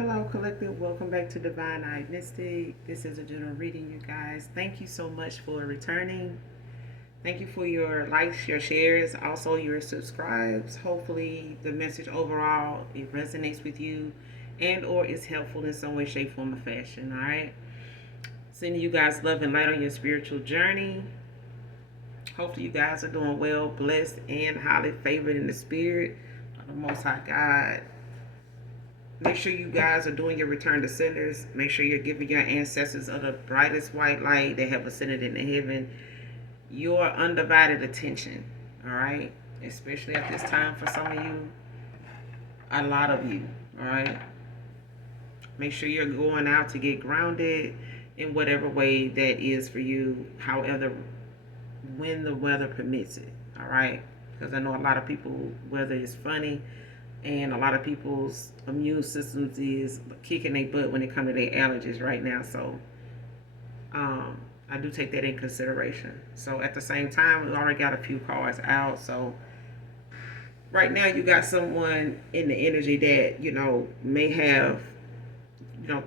Hello, Collective. Welcome back to Divine Identity. This is a general reading, you guys. Thank you so much for returning. Thank you for your likes, your shares, also your subscribes. Hopefully, the message overall it resonates with you, and or is helpful in some way, shape, form, or fashion. All right. Sending you guys love and light on your spiritual journey. Hopefully, you guys are doing well, blessed, and highly favored in the spirit of the Most High God. Make sure you guys are doing your return to senders. Make sure you're giving your ancestors of the brightest white light that have ascended into heaven your undivided attention. All right? Especially at this time for some of you, a lot of you. All right? Make sure you're going out to get grounded in whatever way that is for you, however, when the weather permits it. All right? Because I know a lot of people, weather is funny, and a lot of people's immune systems is kicking their butt when it comes to their allergies right now. So I do take that in consideration. So at the same time, we already got a few cards out. So right now, you got someone in the energy that may have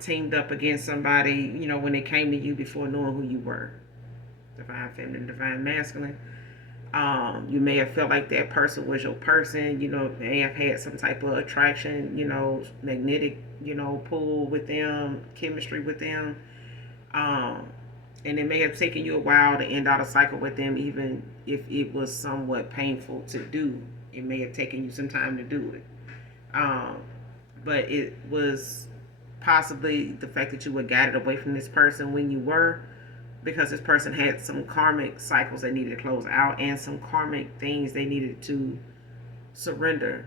teamed up against somebody when they came to you before knowing who you were. Divine feminine, divine masculine. You may have felt like that person was your person. May have had some type of attraction, magnetic, pull with them, chemistry with them. And it may have taken you a while to end out a cycle with them, even if it was somewhat painful to do. It may have taken you some time to do it. But it was possibly the fact that you were guided away from this person when you were, because this person had some karmic cycles they needed to close out and some karmic things they needed to surrender,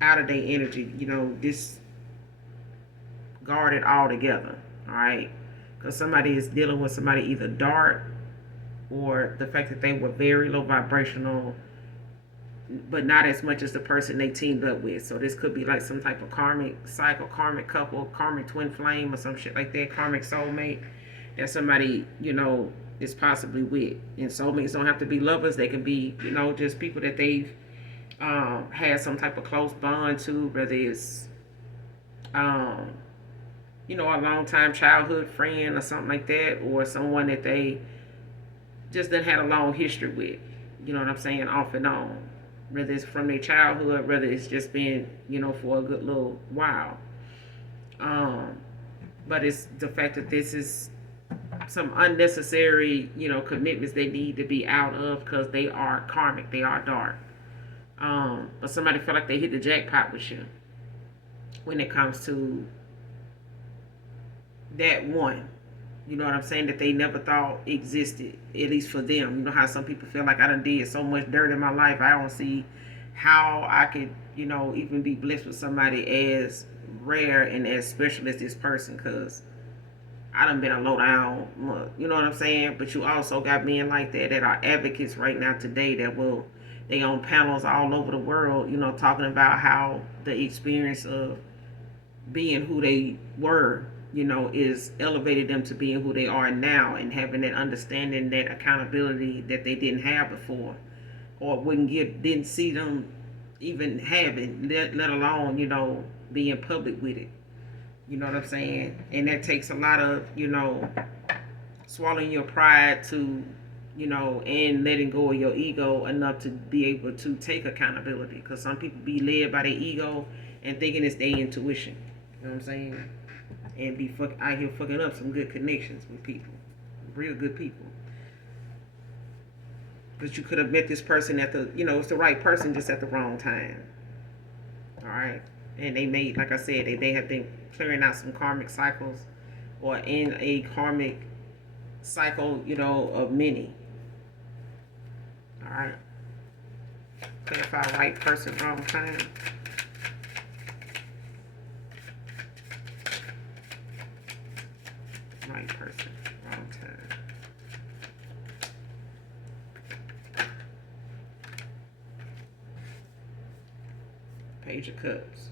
out of their energy, discard it all together, all right? Because somebody is dealing with somebody either dark or the fact that they were very low vibrational, but not as much as the person they teamed up with. So this could be like some type of karmic cycle, karmic couple, karmic twin flame, or some shit like that, karmic soulmate that somebody, is possibly with. And soulmates don't have to be lovers. They can be, just people that they've had some type of close bond to, whether it's, a long time childhood friend or something like that, or someone that they just didn't had a long history with. You know what I'm saying? Off and on. Whether it's from their childhood, whether it's just been, for a good little while. But it's the fact that this is some unnecessary, commitments they need to be out of because they are karmic, they are dark. But somebody felt like they hit the jackpot with you when it comes to that one. You know what I'm saying? That they never thought existed, at least for them. You know how some people feel like I done did so much dirt in my life, I don't see how I could, even be blessed with somebody as rare and as special as this person, because I done been a low down, you know what I'm saying? But you also got men like that that are advocates right now today that will, they on panels all over the world, talking about how the experience of being who they were, is elevated them to being who they are now, and having that understanding, that accountability that they didn't have before, or didn't see them even having, let alone, being public with it. You know what I'm saying? And that takes a lot of, swallowing your pride to, and letting go of your ego enough to be able to take accountability. Because some people be led by their ego and thinking it's their intuition. You know what I'm saying? And be out here fucking up some good connections with people, real good people. But you could have met this person at the, it's the right person, just at the wrong time. All right, and they may, like I said, they have been clearing out some karmic cycles, or in a karmic cycle, of many. All right, clarify right person, wrong time. Right person, wrong time. Page of Cups.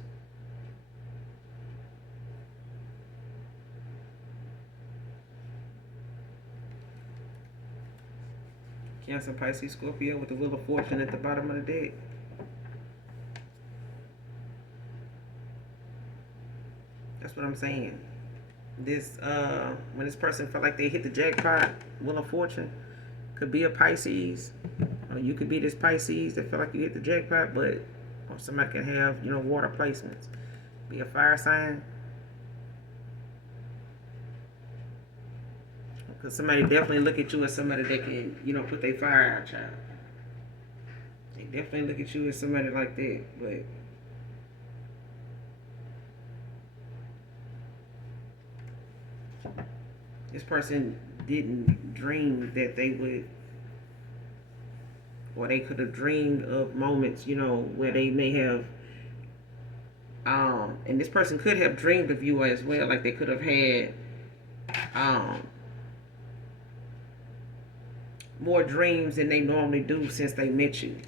Cancer, Pisces, Scorpio with the Wheel of Fortune at the bottom of the deck. That's what I'm saying. This when this person felt like they hit the jackpot, Wheel of Fortune, could be a Pisces. Or you could be this Pisces that feel like you hit the jackpot, but or somebody can have, water placements. Be a fire sign. Because somebody definitely look at you as somebody that can, put their fire out, child. They definitely look at you as somebody like that. But this person didn't dream that they would, or they could have dreamed of moments, where they may have, and this person could have dreamed of you as well. Like they could have had, more dreams than they normally do since they met you.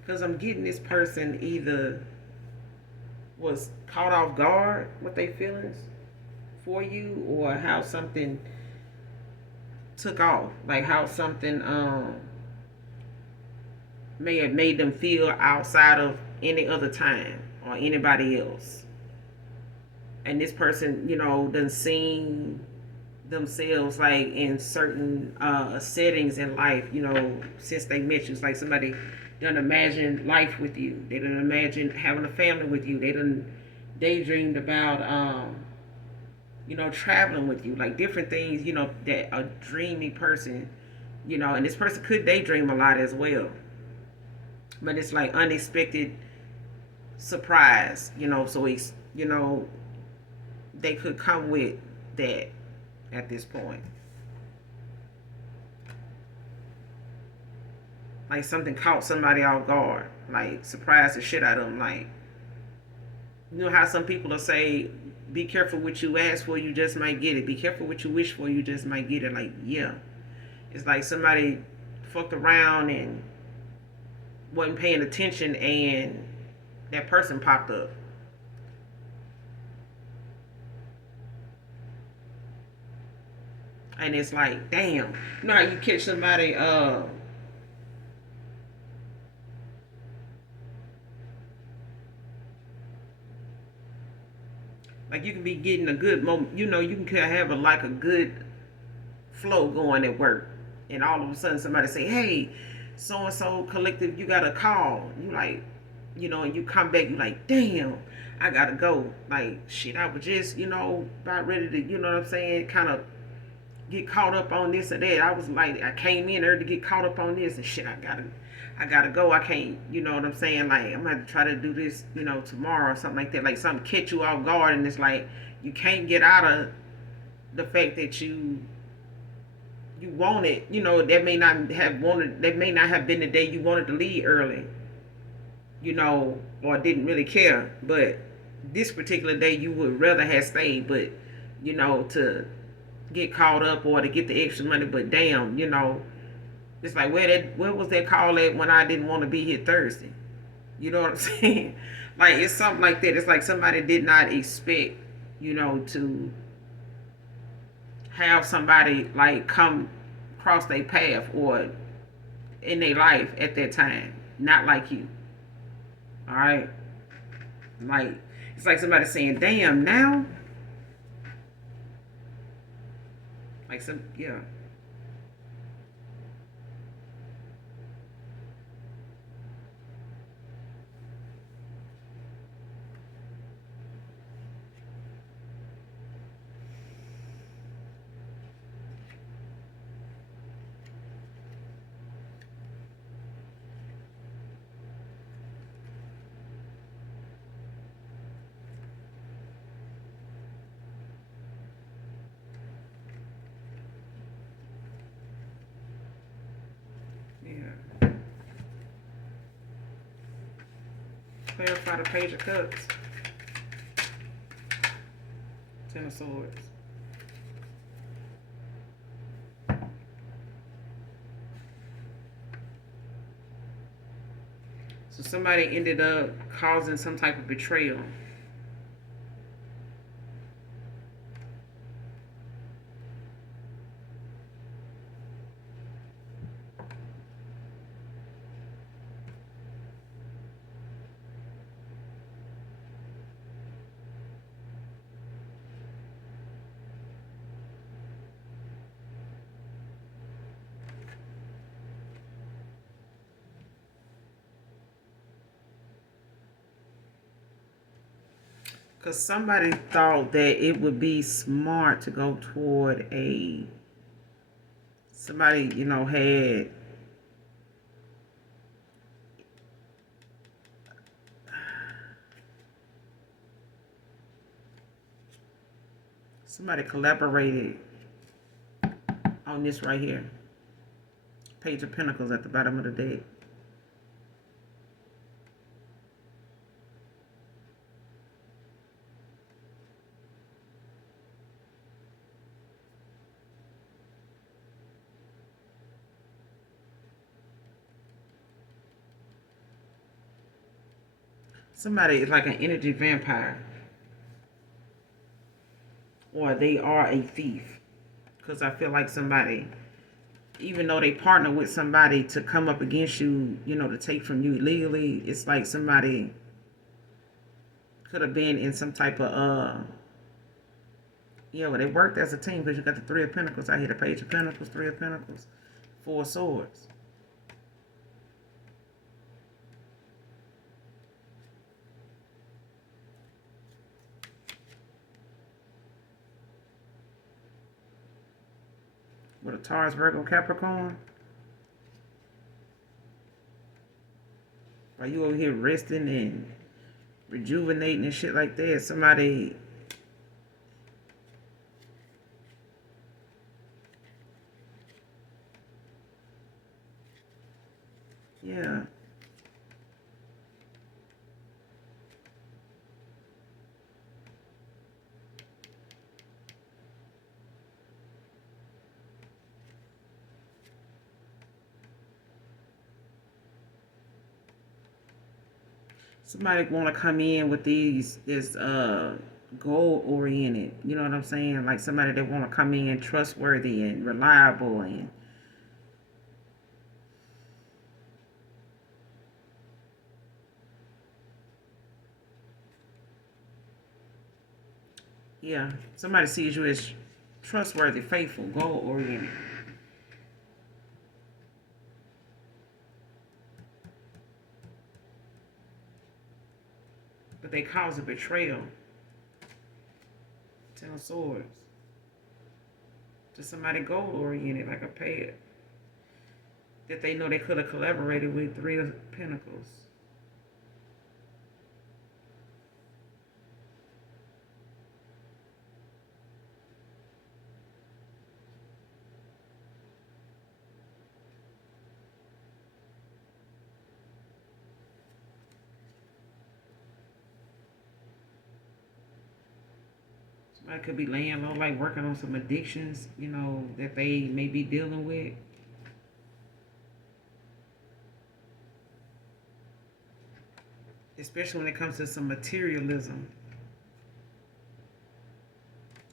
Because I'm getting this person either was caught off guard with their feelings for you, or how something took off, like how something may have made them feel outside of any other time or anybody else. And this person, done seen themselves like in certain settings in life, since they met you. It's like somebody done imagine life with you. They done imagine having a family with you. They done daydreamed about traveling with you, like different things, that a dreamy person, and this person could daydream a lot as well. But it's like unexpected surprise, so it's, they could come with that at this point. Like something caught somebody off guard, like surprised the shit out of them. Like, how some people will say, be careful what you ask for, you just might get it. Be careful what you wish for, you just might get it. Like, yeah. It's like somebody fucked around and wasn't paying attention and that person popped up. And it's like, damn. You know how you catch somebody like you can be getting a good moment, you can have a good flow going at work, and all of a sudden somebody say, hey, so and so collective, you got a call. You like, and you come back, you like, damn, I gotta go. Like, shit, I was just, about ready to, what I'm saying, kind of get caught up on this or that. I was like, I came in there to get caught up on this, and shit, I gotta go. I can't, what I'm saying? Like, I'm gonna have to try to do this, tomorrow or something like that. Like, something catch you off guard, and it's like, you can't get out of the fact that you wanted, that may not have wanted, that may not have been the day you wanted to leave early, or didn't really care. But this particular day you would rather have stayed, but, to get caught up or to get the extra money. But damn, it's like, where was that call at when I didn't want to be here Thursday? You know what I'm saying? Like, it's something like that. It's like somebody did not expect, to have somebody like come cross their path or in their life at that time. Not like you. All right? Like, it's like somebody saying, damn, now? Like yeah. Yeah. Clarify the Page of Cups. Ten of Swords. So somebody ended up causing some type of betrayal. Because somebody thought that it would be smart to go toward a, somebody, had, somebody collaborated on this right here. Page of Pentacles at the bottom of the deck. Somebody is like an energy vampire. Or they are a thief. Because I feel like somebody, even though they partner with somebody to come up against you, to take from you illegally, it's like somebody could have been in some type of, well, they worked as a team because you got the Three of Pentacles out here, the Page of Pentacles, Three of Pentacles, Four of Swords. With a Taurus, Virgo, Capricorn. While you over here resting and rejuvenating and shit like that, somebody, yeah. Somebody want to come in with this goal oriented, you know what I'm saying? Like somebody that want to come in trustworthy and reliable and yeah, somebody sees you as trustworthy, faithful, goal oriented. But they cause a betrayal. Ten of Swords. To somebody goal oriented, like a pair that they know they could have collaborated with. Three of Pentacles. Somebody could be laying low, like working on some addictions, that they may be dealing with. Especially when it comes to some materialism.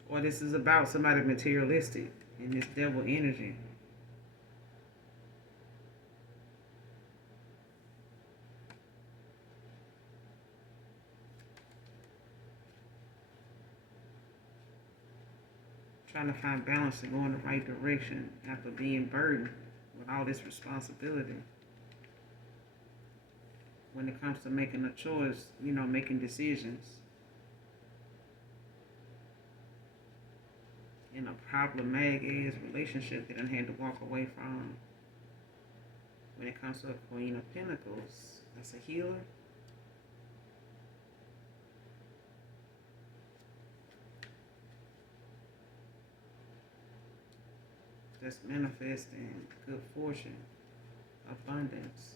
Or this is about somebody materialistic in this devil energy. Trying to find balance to go in the right direction after being burdened with all this responsibility. When it comes to making a choice, making decisions in a problematic ass relationship that I had to walk away from. When it comes to a Queen of Pentacles, that's a healer. That's manifesting good fortune, abundance.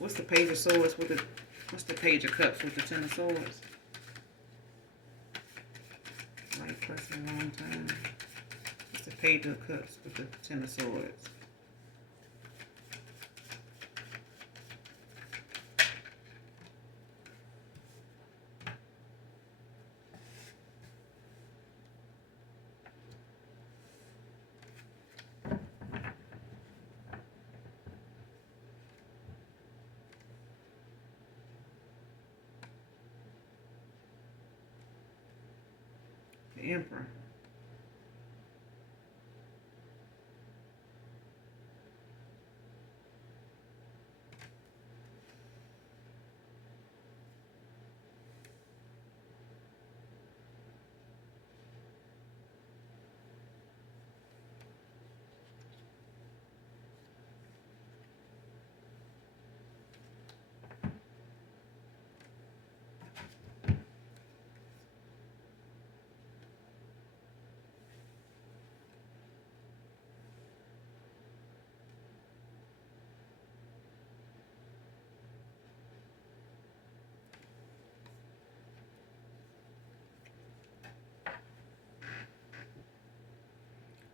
What's the Page of Swords with the, what's the Page of Cups with the Ten of Swords? Right person, wrong time. What's the Page of Cups with the Ten of Swords? The Emperor.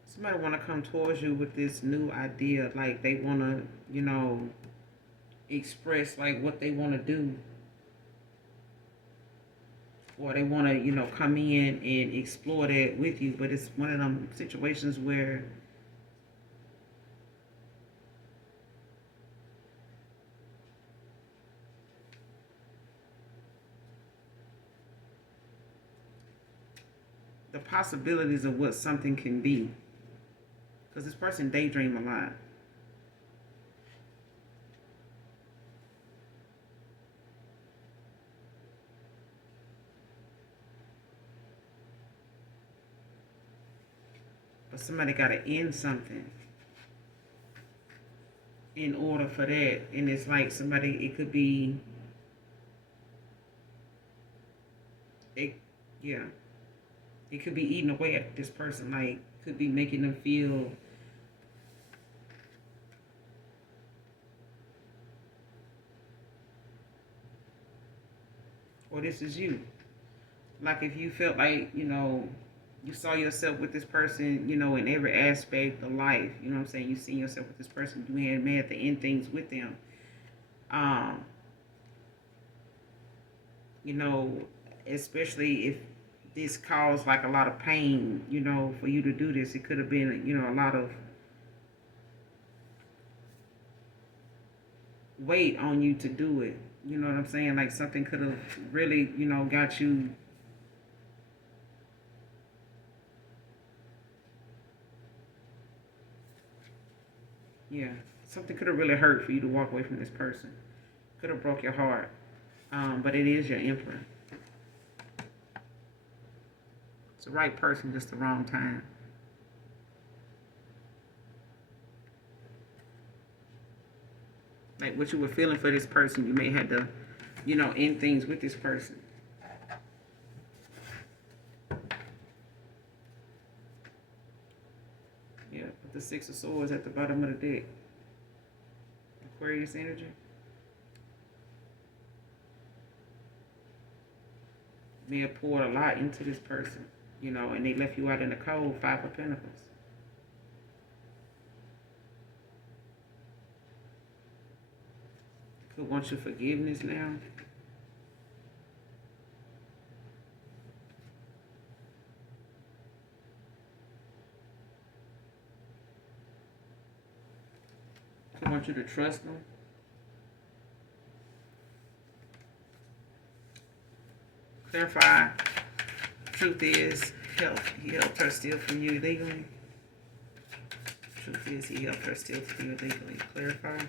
Somebody want to come towards you with this new idea, like they want to, express like what they want to do, or they want to, come in and explore that with you. But it's one of them situations where the possibilities of what something can be, because this person daydream a lot. But somebody got to end something in order for that. And it's like somebody, it could be, it, yeah, it could be eating away at this person. Like, could be making them feel or this is you. Like if you felt like, you saw yourself with this person, in every aspect of life, you know what I'm saying? You seen yourself with this person, you had may have to end things with them. Um, Especially if this caused like a lot of pain, for you to do this. It could have been, a lot of weight on you to do it. You know what I'm saying? Like something could have really, got you. Yeah, something could have really hurt for you to walk away from this person. Could have broke your heart. But it is your Emperor. It's the right person, just the wrong time. Like what you were feeling for this person, you may have to, end things with this person. Yeah, put the Six of Swords at the bottom of the deck. Aquarius energy. May have poured a lot into this person, and they left you out in the cold. Five of Pentacles. Could want your forgiveness now. Could want you to trust them. Clarify. Truth is, he helped her steal from you illegally. Truth is, he helped her steal from you illegally. Clarify.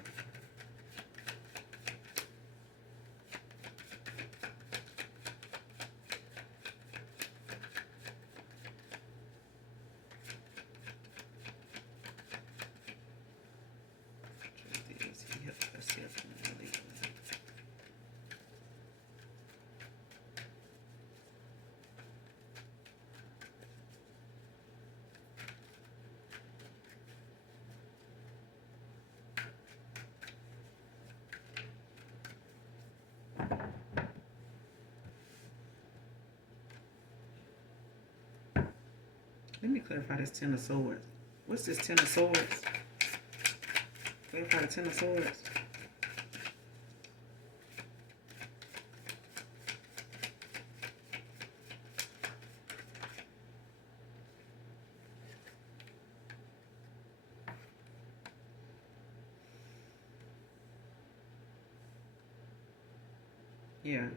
me clarify this Ten of Swords. What's this Ten of Swords? Clarify the Ten of Swords. Yeah.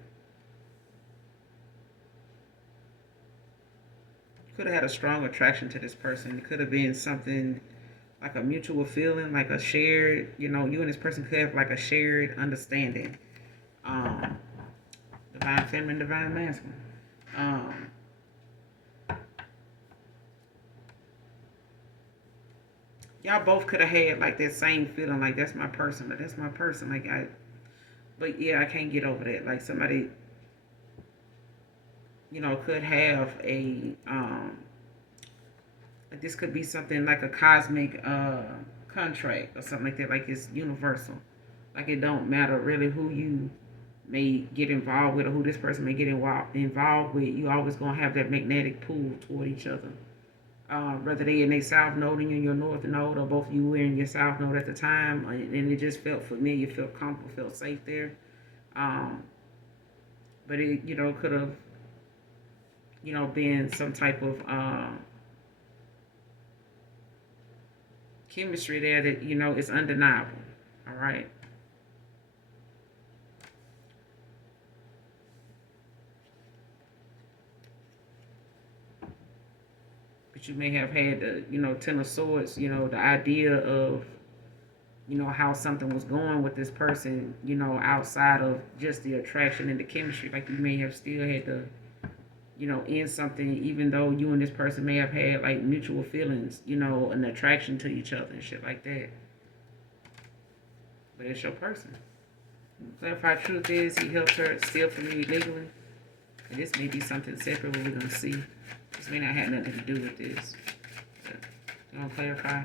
Could have had a strong attraction to this person. It could have been something like a mutual feeling, like a shared, you and this person could have like a shared understanding. Um, Divine feminine, divine masculine. Um, y'all both could have had like that same feeling, like that's my person, or that's my person. But yeah, I can't get over that. Like somebody, could have like this could be something like a cosmic contract or something like that. Like it's universal. Like it don't matter really who you may get involved with or who this person may get involved with. You always gonna have that magnetic pull toward each other. Whether they in their south node and you in your north node, or both you were in your south node at the time, and it just felt familiar, felt comfortable, felt safe there. Um, but it, could have, been some type of chemistry there that is undeniable. All right. But you may have had the Ten of Swords, the idea of how something was going with this person, outside of just the attraction and the chemistry. Like you may have still had to in something, even though you and this person may have had like mutual feelings, an attraction to each other and shit like that. But it's your person. Clarify truth is he helped her steal from you illegally. And this may be something separate what we're gonna see. This may not have nothing to do with this. But I'm gonna clarify.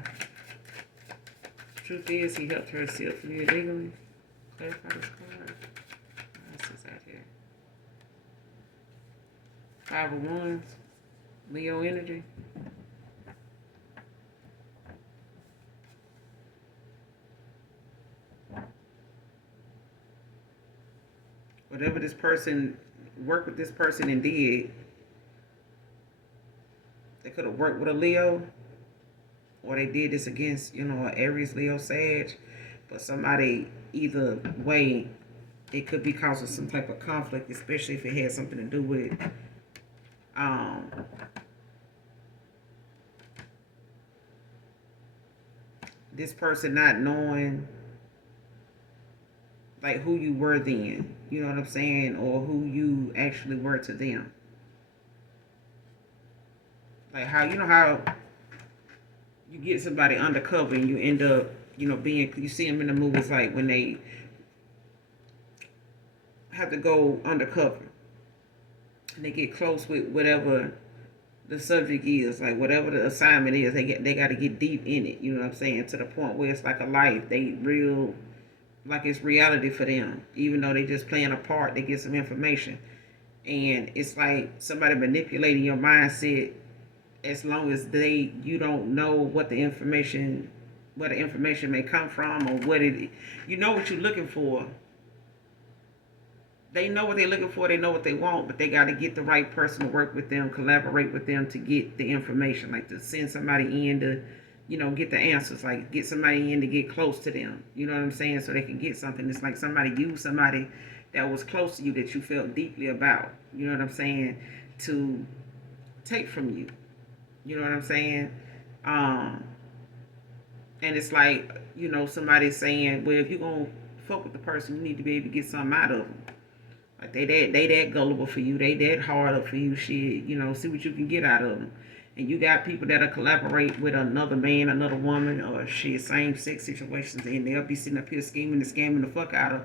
Truth is he helped her steal from you illegally. Clarify this card. This is out here. Five of Wands, Leo energy. Whatever this person worked with this person and did, they could have worked with a Leo, or they did this against, an Aries, Leo, Sag. But somebody, either way, it could be causing some type of conflict, especially if it had something to do with this person not knowing like who you were then, you know what I'm saying, or who you actually were to them. Like how you get somebody undercover and you end up, being, you see them in the movies like when they have to go undercover and they get close with whatever the subject is, like whatever the assignment is, they got to get deep in it. You know what I'm saying? To the point where it's like a life. They real, like it's reality for them. Even though they just playing a part, they get some information, and it's like somebody manipulating your mindset. As long as you don't know what the information, where the information may come from, or what it, what you're looking for. They know what they're looking for. They know what they want, but they got to get the right person to work with them, collaborate with them to get the information. Like to send somebody in to, get the answers. Like get somebody in to get close to them. You know what I'm saying? So they can get something. It's like somebody used somebody that was close to you that you felt deeply about. You know what I'm saying? To take from you. You know what I'm saying? And it's like, somebody saying, well, if you're gonna fuck with the person, you need to be able to get something out of them. Like they that gullible for you. They that hard up for you. Shit, see what you can get out of them. And you got people that'll collaborate with another man, another woman, or shit, same sex situations, and they'll be sitting up here scheming and scamming the fuck out of,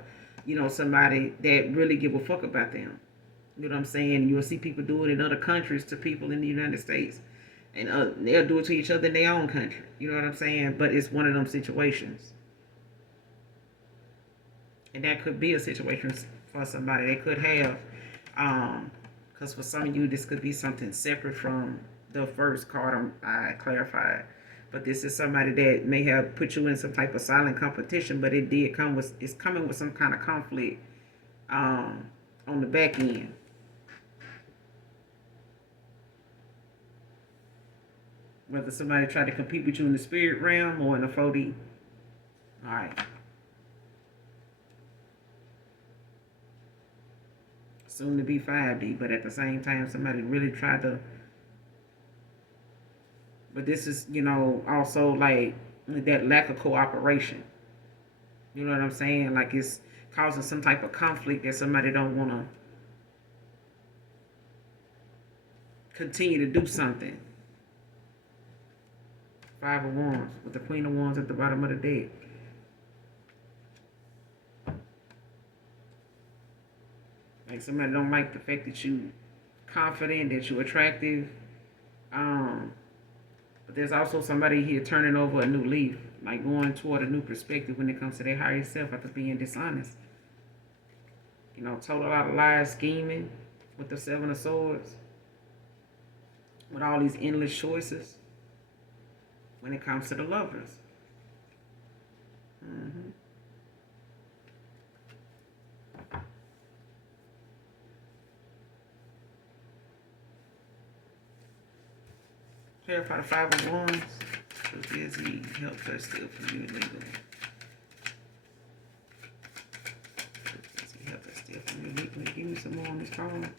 somebody that really give a fuck about them. You know what I'm saying? You'll see people do it in other countries to people in the United States, and they'll do it to each other in their own country. You know what I'm saying? But it's one of them situations, and that could be a situation for somebody. They could have, because for some of you, this could be something separate from the first card I clarified. But this is somebody that may have put you in some type of silent competition, but it did come with, it's coming with some kind of conflict um, on the back end. Whether somebody tried to compete with you in the spirit realm or in the 4D. All right. Soon to be 5D, but at the same time, somebody really tried to. But this is, also like that lack of cooperation. You know what I'm saying? Like it's causing some type of conflict that somebody don't want to continue to do something. 5 of Wands with the Queen of Wands at the bottom of the deck. Like somebody don't like the fact that you confident, that you're attractive. But there's also somebody here turning over a new leaf, like going toward a new perspective when it comes to their higher self after being dishonest. Told a lot of lies, scheming with the 7 of Swords, with all these endless choices when it comes to the lovers. Mm-hmm. Clarify the 5 of Wands. So busy, help her steal from you illegally. Help her steal from you illegally. Give me some more on this card.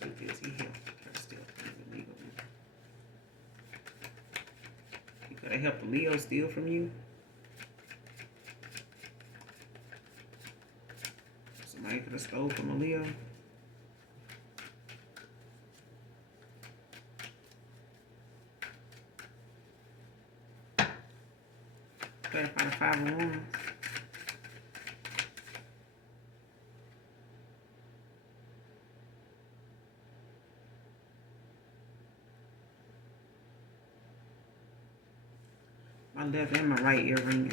So busy, help her steal from you illegally. You could have helped a Leo steal from you. Somebody could have stole from a Leo. Clarify the 5 of Wands. My left and my right ear ringing.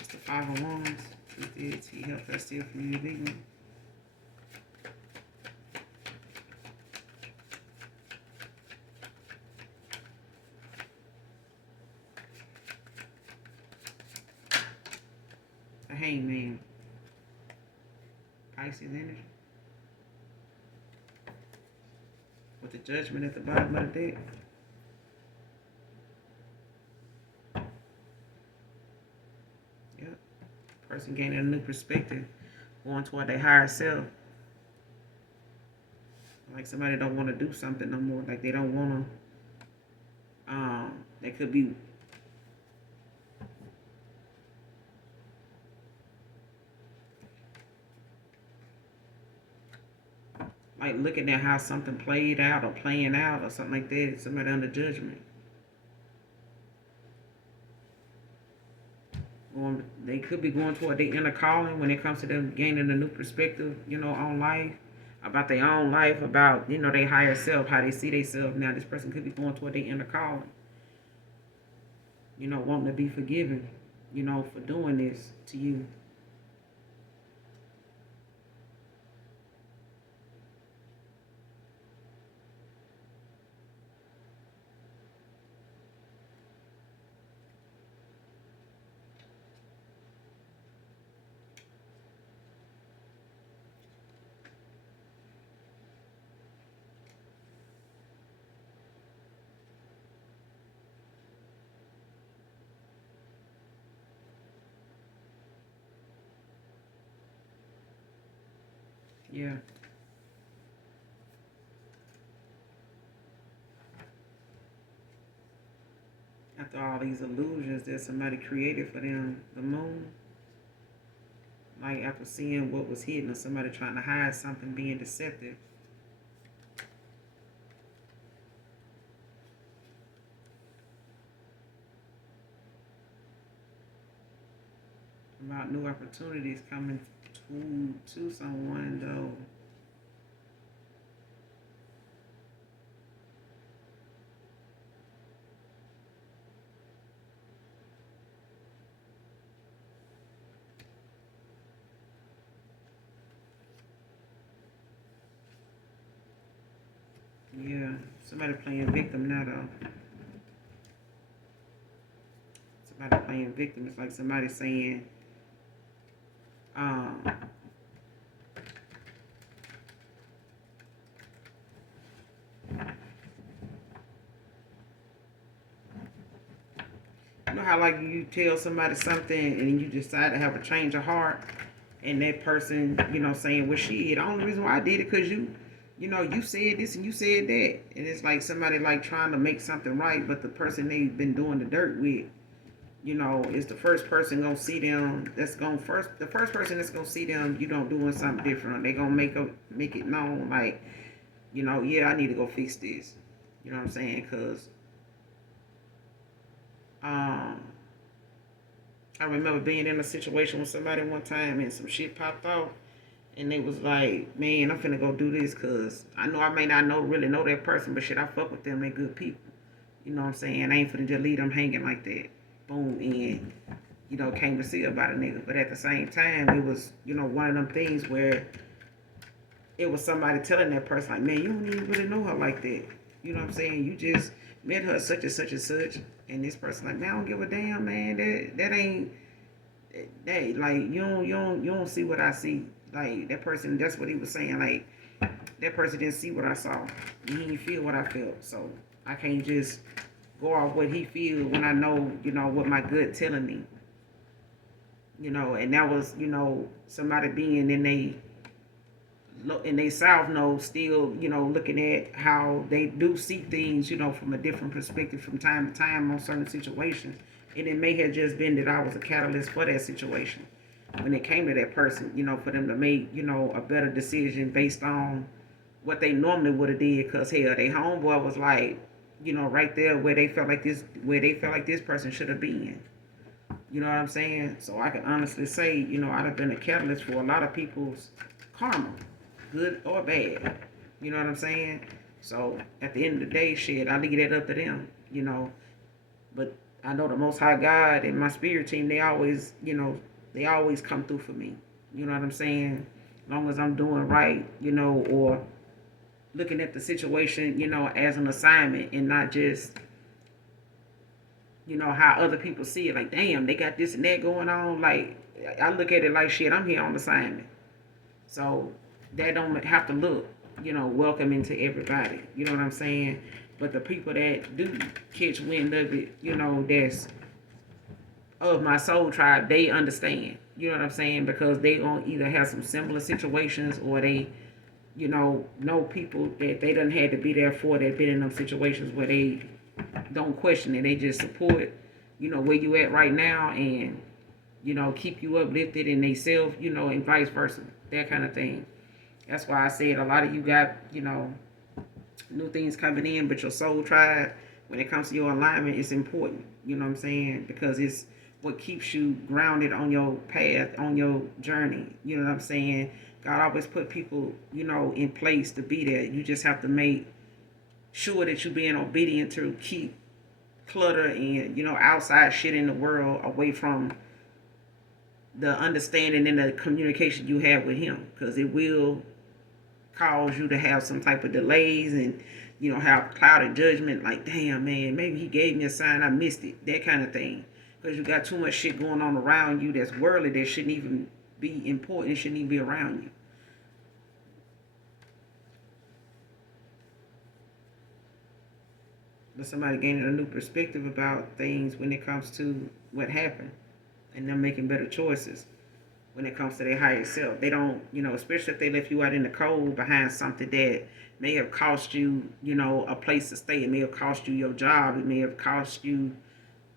It's the 5 of Wands. Truth is, he helped us steal from you legally. The Hangman. Pisces energy. With the Judgment at the bottom of the deck. Yep. Person gaining a new perspective. Going toward their higher self. Like somebody don't want to do something no more. Like they don't want to. They could be. Like looking at how something played out or playing out or something like that. Somebody under judgment. They could be going toward their inner calling when it comes to them gaining a new perspective, on life, about their own life, about, their higher self, how they see themselves. Now, this person could be going toward their inner calling, wanting to be forgiven, for doing this to you. Yeah. After all these illusions that somebody created for them, the moon, like after seeing what was hidden or somebody trying to hide something, being deceptive. About new opportunities coming to someone, though. Somebody playing victim now, though. Somebody playing victim. It's like somebody saying, um, you know how like you tell somebody something and you decide to have a change of heart, and that person, saying, well, shit, the only reason why I did it because you said this and you said that. And it's like somebody like trying to make something right, but the person they've been doing the dirt with, is the first person gonna see them. The first person that's gonna see them, doing something different. They gonna make it known, like, yeah, I need to go fix this. You know what I'm saying? Cause um, I remember being in a situation with somebody one time and some shit popped off. And they was like, man, I'm finna go do this because I know I may not really know that person, but shit, I fuck with them. They good people. You know what I'm saying? I ain't finna just leave them hanging like that. Boom, and, came to see about a nigga. But at the same time, it was, one of them things where it was somebody telling that person, like, man, you don't even really know her like that. You know what I'm saying? You just met her such and such and such. And this person like, man, I don't give a damn, man. That ain't, that, like, you don't see what I see. Like, that person, that's what he was saying. Like, that person didn't see what I saw. He didn't feel what I felt. So I can't just go off what he feels when I know, what my gut telling me. And that was, somebody being in they South Node still, looking at how they do see things, from a different perspective from time to time on certain situations. And it may have just been that I was a catalyst for that situation. When it came to that person, for them to make, a better decision based on what they normally would have did. Because, hell, their homeboy was like, right there where they felt like this person should have been. You know what I'm saying? So I can honestly say, I'd have been a catalyst for a lot of people's karma, good or bad. You know what I'm saying? So at the end of the day, shit, I leave that up to them, But I know the Most High God and my spirit team, they always come through for me. You know what I'm saying? As long as I'm doing right, or looking at the situation, as an assignment and not just, how other people see it. Like, damn, they got this and that going on. Like, I look at it like, shit, I'm here on assignment. So that don't have to look, welcoming to everybody. You know what I'm saying? But the people that do catch wind of it, that's of my soul tribe, they understand. You know what I'm saying? Because they gonna either have some similar situations or they, know people that they done had to be there for that been in them situations where they don't question it. They just support, where you at right now and, keep you uplifted in they self, and vice versa. That kind of thing. That's why I said a lot of you got, new things coming in, but your soul tribe, when it comes to your alignment, it's important. You know what I'm saying? Because it's what keeps you grounded on your path, on your journey. You know what I'm saying? God always put people, in place to be there. You just have to make sure that you're being obedient to keep clutter and, outside shit in the world away from the understanding and the communication you have with him. Because it will cause you to have some type of delays and, have clouded judgment. Like, damn, man, maybe he gave me a sign, I missed it. That kind of thing. Because you got too much shit going on around you that's worldly that shouldn't even be important. It shouldn't even be around you. But somebody gaining a new perspective about things when it comes to what happened and them making better choices when it comes to their higher self. They don't, especially if they left you out in the cold behind something that may have cost you, a place to stay. It may have cost you your job. It may have cost you,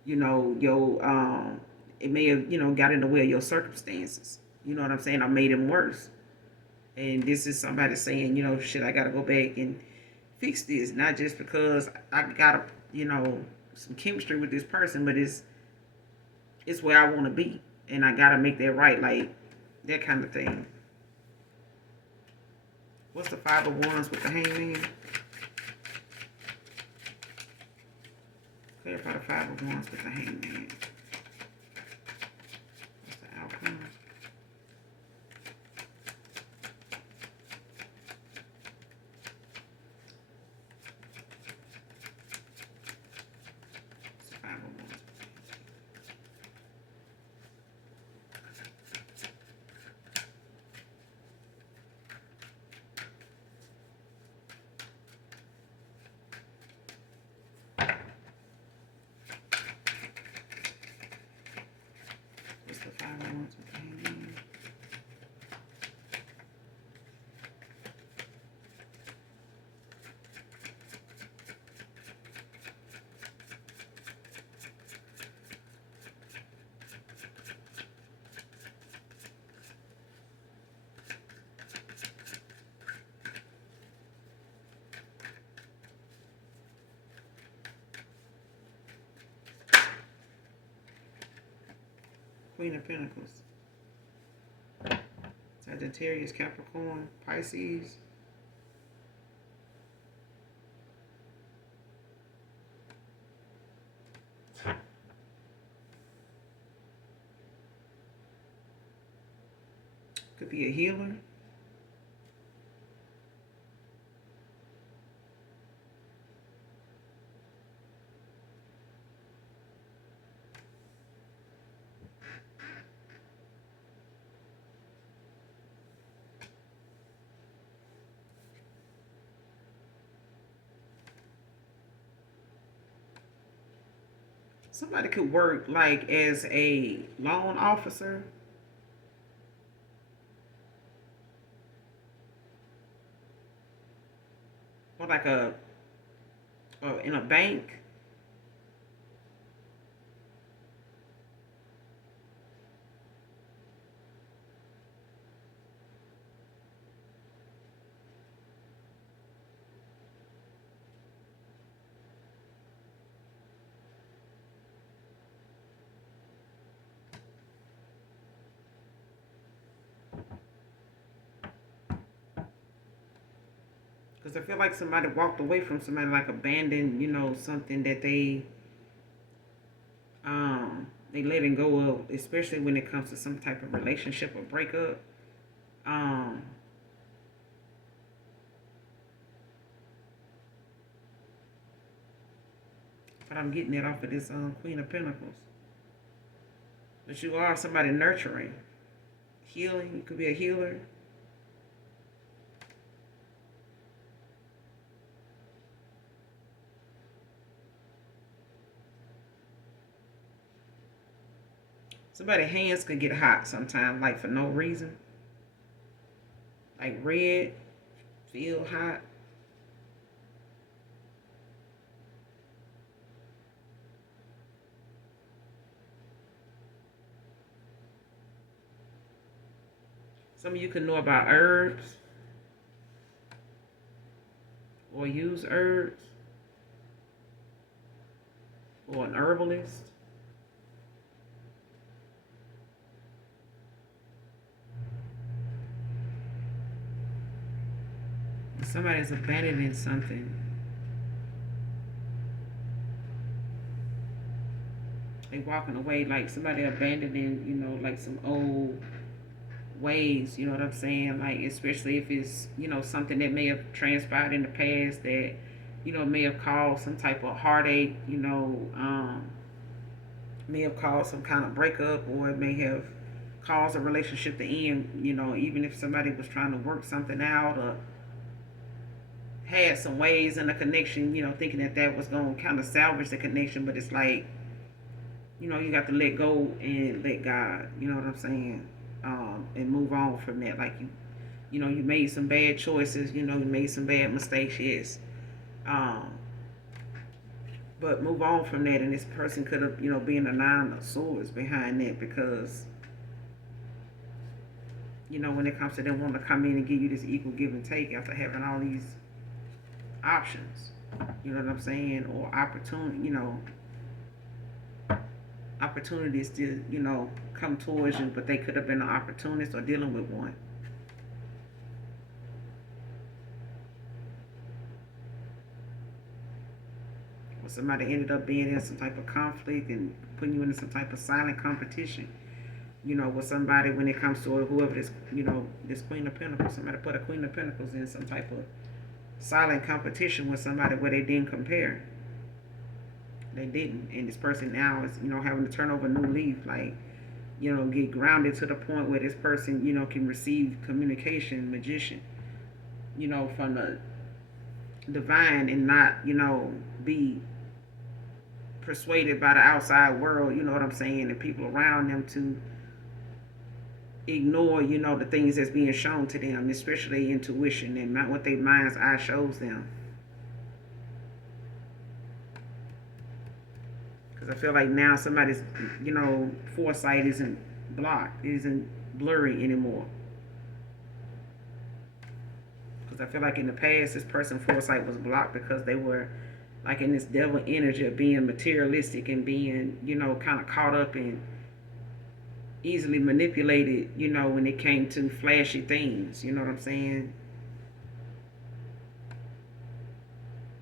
your, it may have, got in the way of your circumstances. You know what I'm saying? Or made them worse. And this is somebody saying, shit, I got to go back and fix this. Not just because I got, some chemistry with this person, but it's where I want to be. And I got to make that right. Like, that kind of thing. What's the 5 of Wands with the Hangman? Clarify the 5 of Wands with the Hangman. What's the outcome? Queen of Pentacles. Sagittarius, Capricorn, Pisces. Could be a healer. Somebody could work like as a loan officer or like a in a bank. Because I feel like somebody walked away from somebody, like abandoned, something that they letting go of, especially when it comes to some type of relationship or breakup. Um, but I'm getting that off of this Queen of Pentacles. But you are somebody nurturing, healing. You could be a healer. Somebody's hands can get hot sometimes, like for no reason. Like red, feel hot. Some of you can know about herbs or use herbs or an herbalist. Somebody's abandoning something. They walking away, like somebody abandoning, like some old ways, you know what I'm saying? Like, especially if it's, something that may have transpired in the past that, may have caused some type of heartache, may have caused some kind of breakup, or it may have caused a relationship to end, even if somebody was trying to work something out or had some ways in the connection, thinking that was going to kind of salvage the connection, but it's like, you got to let go and let God, you know what I'm saying? And move on from that. Like you made some bad choices, you made some bad mistakes, yes. But move on from that, and this person could have, been a nine of swords behind that, because when it comes to them wanting to come in and give you this equal give and take after having all these options, you know what I'm saying, or opportunities to, come towards you, but they could have been an opportunist or dealing with one. Or somebody ended up being in some type of conflict and putting you into some type of silent competition, with somebody when it comes to whoever this, this Queen of Pentacles. Somebody put a Queen of Pentacles in some type of silent competition with somebody where they didn't compare. They didn't. And this person now is, having to turn over a new leaf, like, get grounded to the point where this person, can receive communication, magician, from the divine, and not, be persuaded by the outside world, you know what I'm saying, and people around them to ignore, the things that's being shown to them, especially intuition and not what their mind's eye shows them. Because I feel like now somebody's, foresight isn't blocked, isn't blurry anymore. Because I feel like in the past, this person's foresight was blocked because they were like in this devil energy of being materialistic and being, kind of caught up in easily manipulated, when it came to flashy things. You know what I'm saying?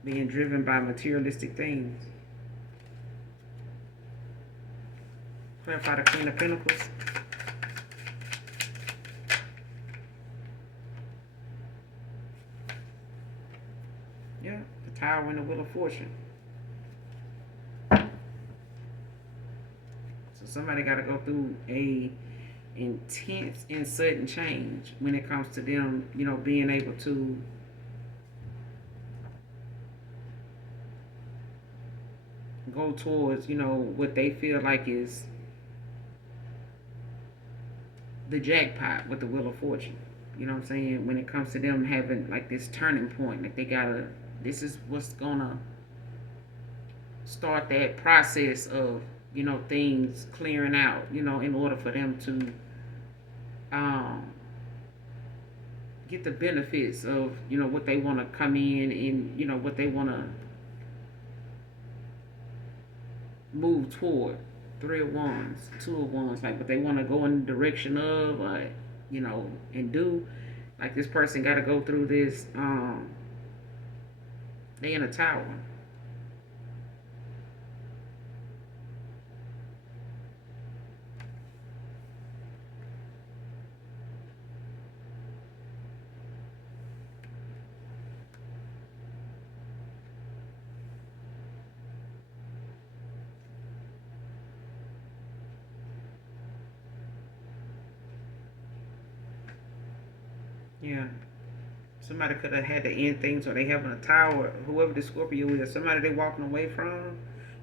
Being driven by materialistic things. Clarify the Queen of Pentacles. Yeah, the Tower and the Wheel of Fortune. So somebody got to go through a intense and sudden change when it comes to them, being able to go towards, what they feel like is the jackpot with the Wheel of Fortune. You know what I'm saying? When it comes to them having like this turning point, like they gotta, this is what's gonna start that process of, things clearing out, in order for them to um, get the benefits of, what they want to come in and, what they want to move toward. Three of Wands, Two of Wands, like what they want to go in the direction of, and do. Like this person got to go through this. They in a tower. Yeah. Somebody could have had to end things, or they having a tower. Whoever the Scorpio is, somebody they walking away from,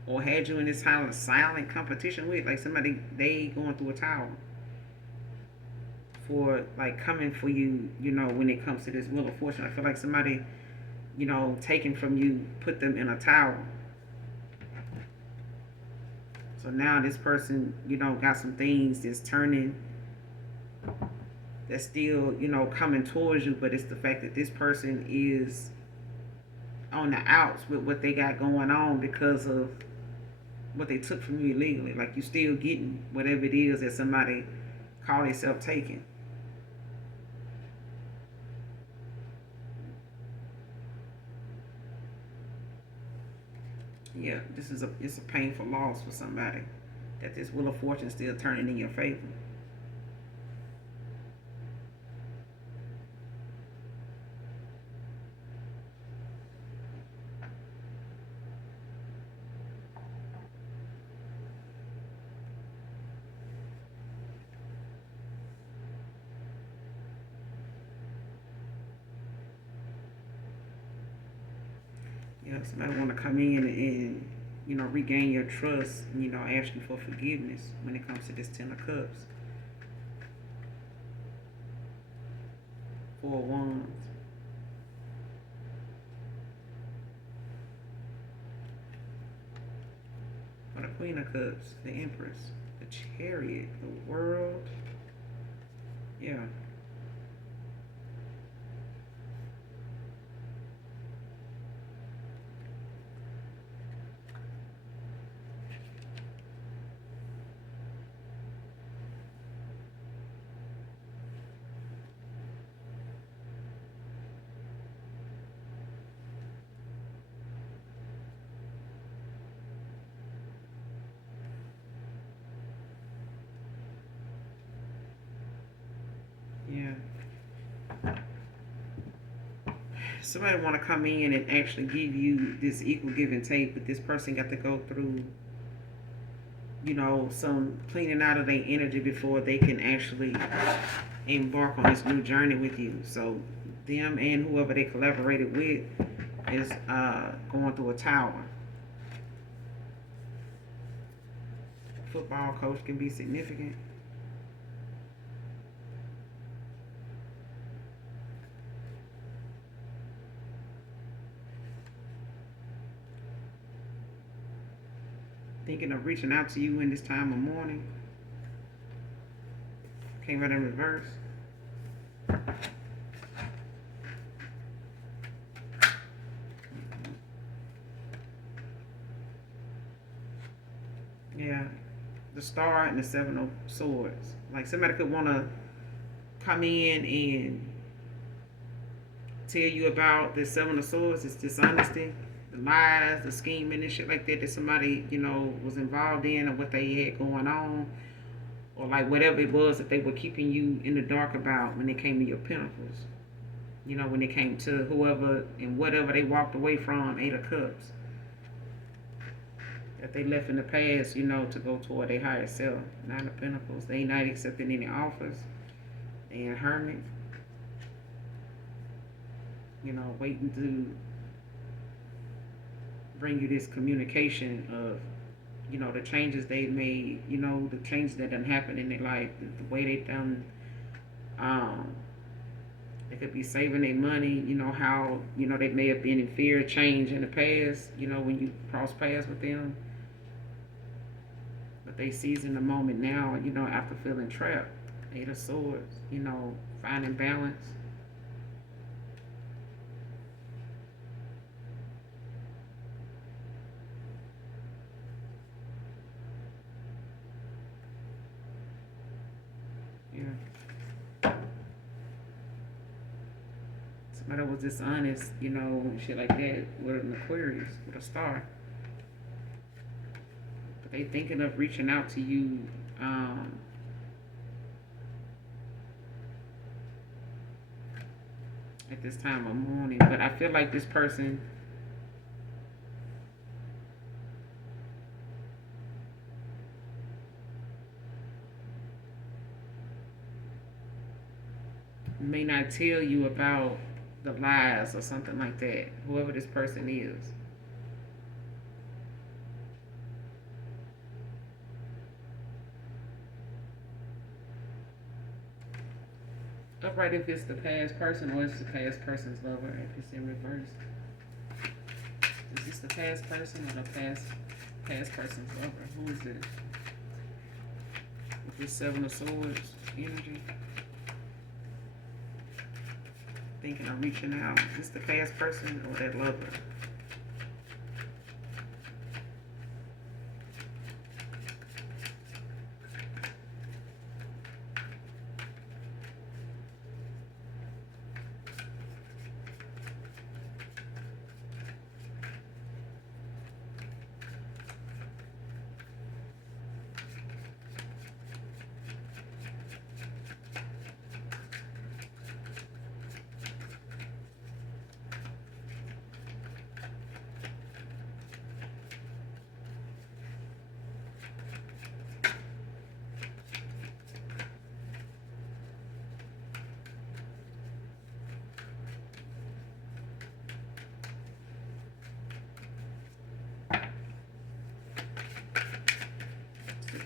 or had you in this silent competition with, like somebody they going through a tower for like coming for you. When it comes to this Wheel of Fortune, I feel like somebody, taken from you, put them in a tower. So now this person, got some things that's turning, that's still, coming towards you, but it's the fact that this person is on the outs with what they got going on because of what they took from you illegally. Like you still getting whatever it is that somebody call themselves taking. Yeah, it's a painful loss for somebody that this Wheel of Fortune still turning in your favor. Somebody want to come in and regain your trust, ask you for forgiveness when it comes to this Ten of Cups. Four of Wands. For the Queen of Cups, the Empress, the Chariot, the World. Yeah. Yeah. Somebody want to come in and actually give you this equal give and take, but this person got to go through, some cleaning out of their energy before they can actually embark on this new journey with you. So them and whoever they collaborated with is going through a tower. Football coach can be significant. Thinking of reaching out to you in this time of mourning. Came right in reverse. Yeah. the Star and the Seven of Swords. Like somebody could want to come in and tell you about the Seven of Swords. It's dishonesty, the lies, the scheming and shit like that that somebody, was involved in, or what they had going on, or like whatever it was that they were keeping you in the dark about when it came to your pentacles. When it came to whoever and whatever they walked away from, Eight of Cups, that they left in the past, to go toward their higher self. Nine of Pentacles, they ain't not accepting any offers. They in Hermit, waiting to bring you this communication of, the changes they made, the changes that done happened in their life, the way they done, they could be saving their money, how, they may have been in fear of change in the past, when you cross paths with them. But they seizing the moment now, after feeling trapped. Eight of Swords, finding balance. Yeah. Somebody was dishonest, shit like that with an Aquarius, with a star. But they thinking of reaching out to you, at this time of morning. But I feel like this person may not tell you about the lies or something like that, whoever this person is. Upright if it's the past person, or it's the past person's lover if it's in reverse. Is this the past person or the past person's lover? Who is this? With this Seven of Swords energy. Thinking of reaching out. Is this the past person or that lover?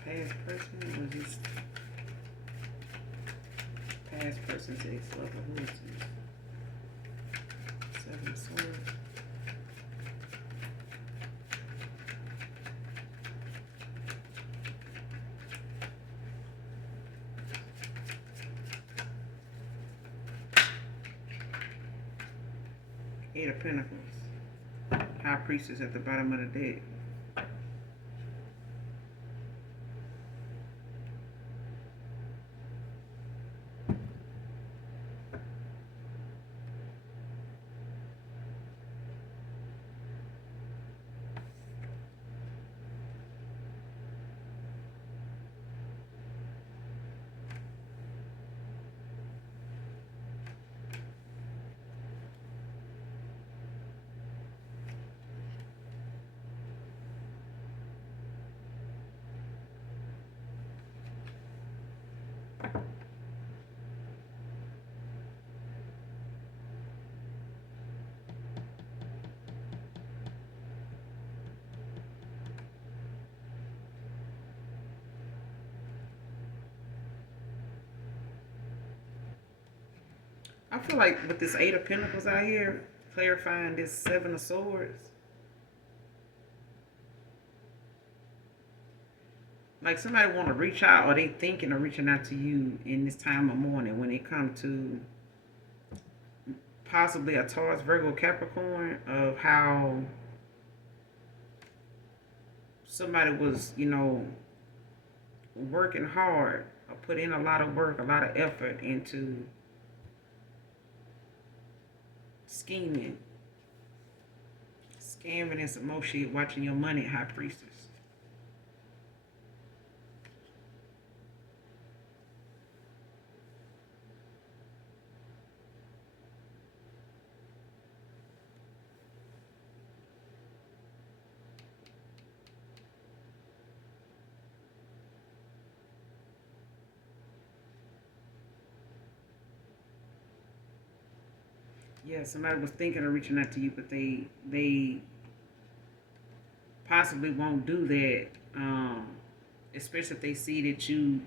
Past person, or just past person's ex-lover? Who is this? Seven of Swords. Eight of Pentacles. High Priestess at the bottom of the deck. I feel like with this Eight of Pentacles out here, clarifying this Seven of Swords, like somebody want to reach out, or they thinking of reaching out to you in this time of morning when it comes to possibly a Taurus, Virgo, Capricorn, of how somebody was, working hard or put in a lot of work, a lot of effort into scheming, scamming, and some more shit, watching your money, high priestess. Yeah, somebody was thinking of reaching out to you, but they possibly won't do that. Especially if they see that you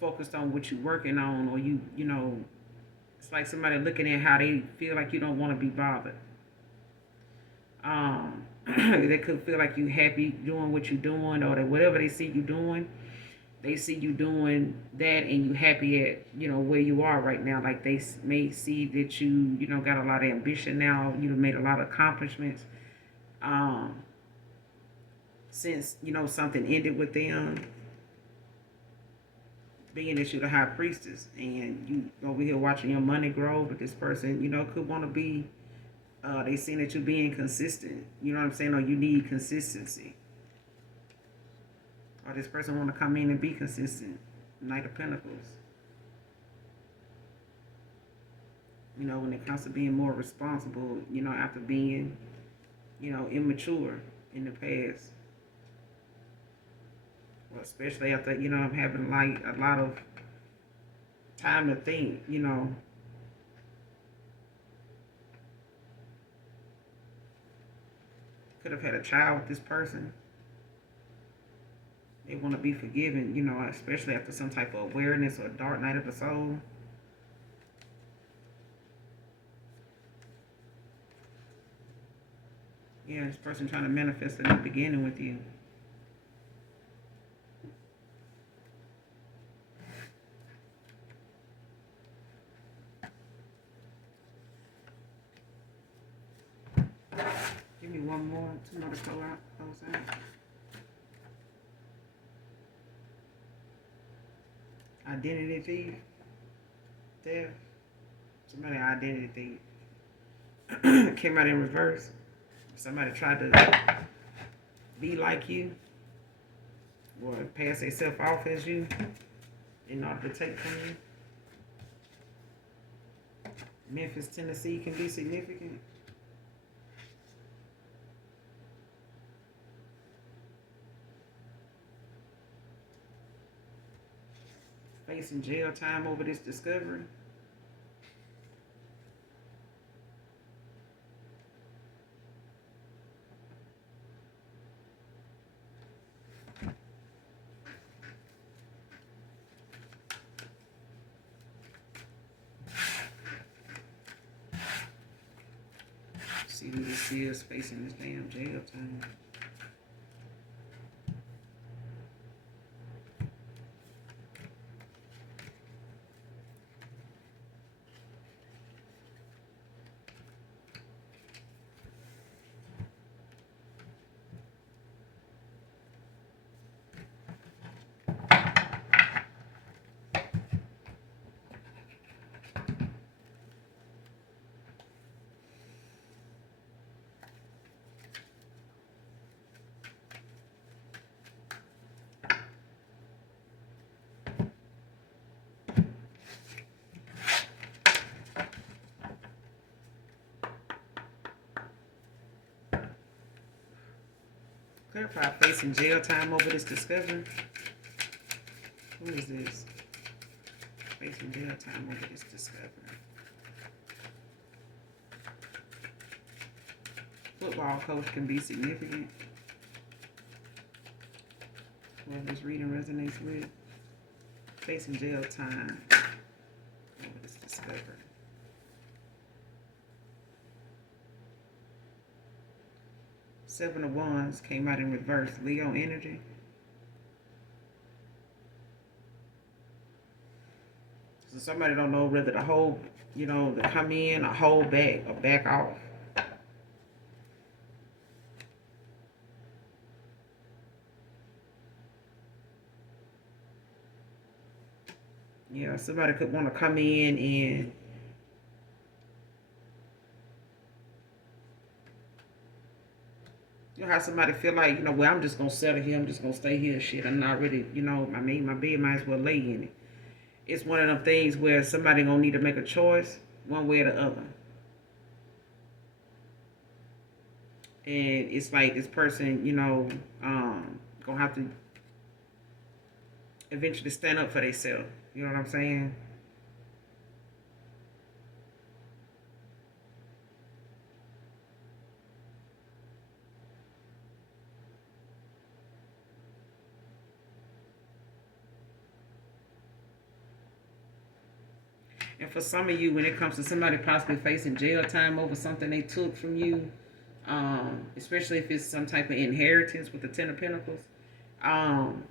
focused on what you're working on, or it's like somebody looking at how they feel like you don't want to be bothered. They could feel like you happy doing what you're doing, or that whatever they see you doing, they see you doing that, and you happy at where you are right now. Like they may see that you got a lot of ambition now. You've made a lot of accomplishments. Um, since something ended with them, being that you're the high priestess and you over here watching your money grow, but this person could want to be. They seen that you're being consistent. You know what I'm saying? Or you need consistency. Or this person want to come in and be consistent. Knight of Pentacles. When it comes to being more responsible, after being, immature in the past. Well, especially after, I'm having like a lot of time to think. Could have had a child with this person. They want to be forgiven, especially after some type of awareness or dark night of the soul. Yeah, this person trying to manifest a new beginning with you. Give me one more, two more to close out. Identity thief. Theft. Somebody identity thief. Came out in reverse. Somebody tried to be like you or pass themselves off as you in order to take from you. Memphis, Tennessee can be significant. Facing jail time over this discovery. See who this is facing this damn jail time. Clarify facing jail time over this discovery. Who is this? Facing jail time over this discovery. Football coach can be significant. Whoever this reading resonates with. Facing jail time over this discovery. Seven of Wands came out in reverse. Leo energy. So somebody don't know whether to hold, to come in or hold back or back off. Yeah, somebody could want to come in and you know how somebody feel like, well, I'm just gonna settle here, I'm just gonna stay here, shit. I'm not ready, I mean, my bed might as well lay in it. It's one of them things where somebody gonna need to make a choice, one way or the other. And it's like this person, gonna have to eventually stand up for themselves. You know what I'm saying? And for some of you, when it comes to somebody possibly facing jail time over something they took from you, especially if it's some type of inheritance with the Ten of Pentacles, um,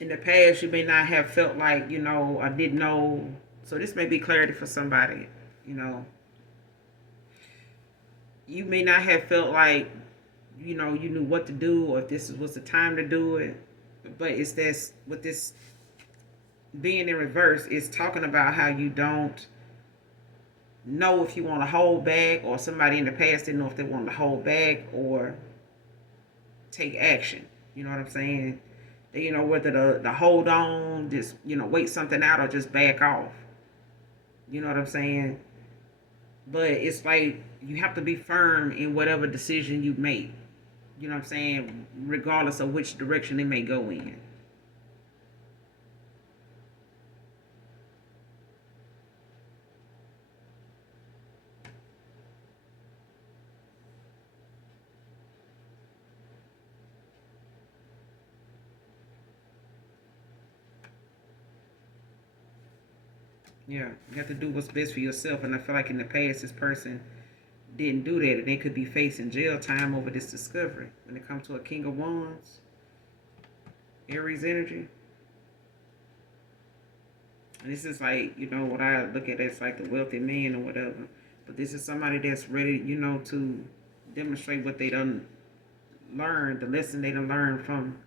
in the past you may not have felt like, I didn't know. So this may be clarity for somebody, you know. You may not have felt like, you knew what to do or if this was the time to do it. But it's this, with this being in reverse, it's talking about how you don't know if you want to hold back, or somebody in the past didn't know if they wanted to hold back or take action. You know what I'm saying? Whether the hold on, just, wait something out or just back off. You know what I'm saying? But it's like you have to be firm in whatever decision you make. You know what I'm saying? Regardless of which direction it may go in. Yeah, you have to do what's best for yourself. And I feel like in the past, this person didn't do that, and they could be facing jail time over this discovery. When it comes to a King of Wands, Aries energy, and this is like, what I look at as like the wealthy man or whatever. But this is somebody that's ready, to demonstrate what they done learned, the lesson they done learned from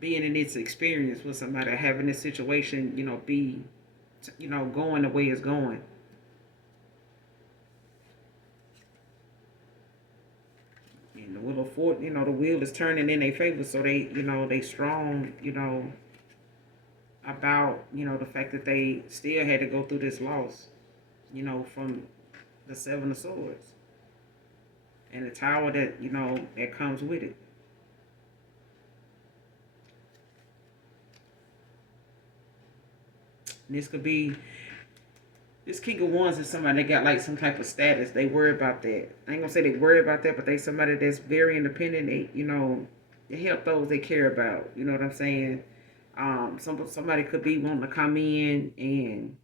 being in this experience with somebody, having this situation, be, going the way it's going. And the wheel of fortune, the wheel is turning in their favor, so they strong, about, the fact that they still had to go through this loss, from the Seven of Swords and the tower that, that comes with it. And this King of Wands is somebody that got like some type of status. They worry about that. I ain't gonna say they worry about that, but they somebody that's very independent. They help those they care about. You know what I'm saying? Somebody could be wanting to come in and,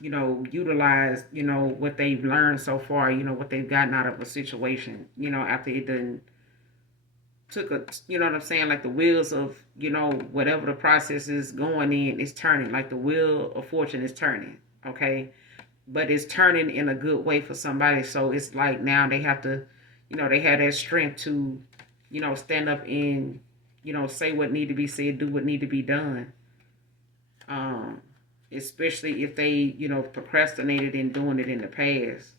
utilize, what they've learned so far, what they've gotten out of a situation, after it done took a, you know what I'm saying, like the wheels of, whatever the process is going in is turning, like the wheel of fortune is turning, okay? But it's turning in a good way for somebody. So it's like now they have to, they have that strength to, stand up and, say what need to be said, do what need to be done. Um, Especially if they, procrastinated in doing it in the past.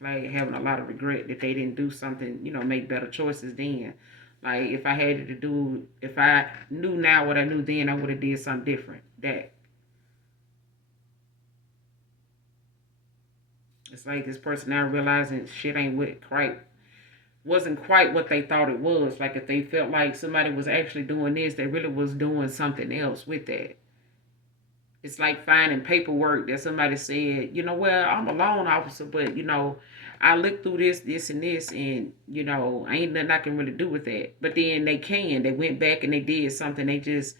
Like having a lot of regret that they didn't do something, make better choices then. Like if I knew now what I knew then, I would have did something different. That it's like this person now realizing shit ain't wasn't quite what they thought it was. Like if they felt like somebody was actually doing this, they really was doing something else with that. It's like finding paperwork that somebody said, well, I'm a loan officer, but I looked through this, and this, and I ain't nothing I can really do with that. But then they can. They went back and they did something. They just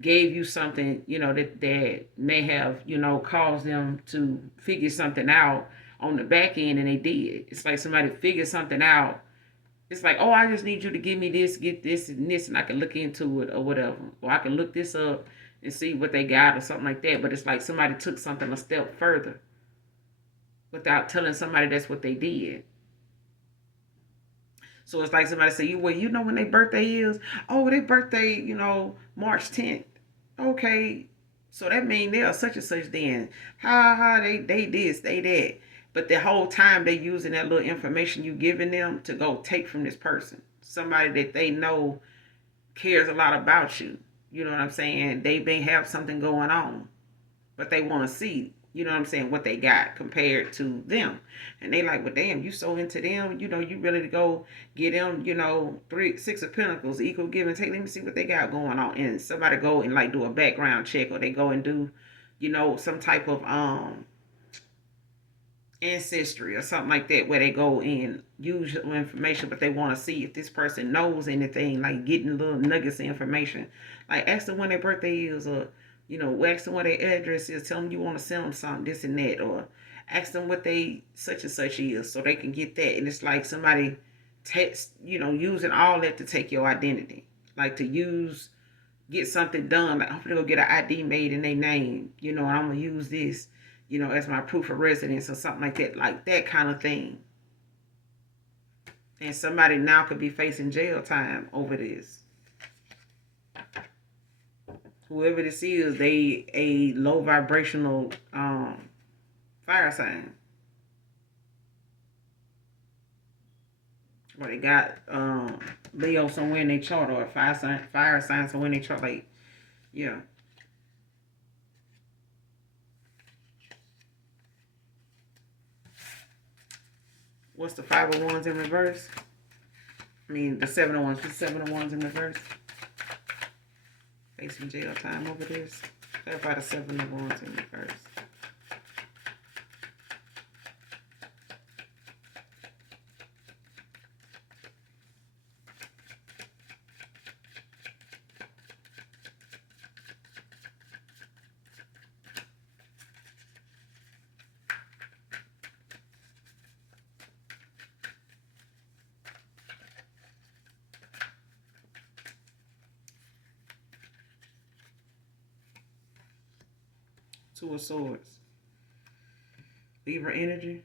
gave you something, that may have, caused them to figure something out on the back end, and they did. It's like somebody figured something out. It's like, oh, I just need you to give me this, get this and this, and I can look into it or whatever. Or I can look this up and see what they got or something like that. But it's like somebody took something a step further without telling somebody that's what they did. So it's like somebody say, "You well, you know when their birthday is? Oh, their birthday, March 10th. Okay, so that mean they are such and such. Then, ha, they this, they that. But the whole time they using that little information you giving them to go take from this person, somebody that they know cares a lot about you. You know what I'm saying? They may have something going on, but they want to see, you know what I'm saying, what they got compared to them. And they like, well, damn, you so into them, you ready to go get them, three, six of pentacles, equal give and take. Let me see what they got going on. And somebody go and like do a background check, or they go and do, some type of ancestry or something like that, where they go and use your information, but they want to see if this person knows anything, like getting little nuggets of information, like ask them when their birthday is, or ask them what their address is, tell them you want to send them something, this and that, or ask them what they such and such is, so they can get that. And it's like somebody text, using all that to take your identity, like to get something done. Like, I'm gonna go get an ID made in their name, and I'm gonna use this, as my proof of residence or something like that kind of thing. And somebody now could be facing jail time over this. Whoever this is, they a low vibrational fire sign. Or they got Leo somewhere in their chart, or a fire sign somewhere in their chart. Like, yeah. What's the 5 of Wands in reverse? I mean, the 7 of Wands. The 7 of Wands in reverse. Facing jail time over this. Clarify the 7 of Wands in reverse. Two of Swords. Libra energy.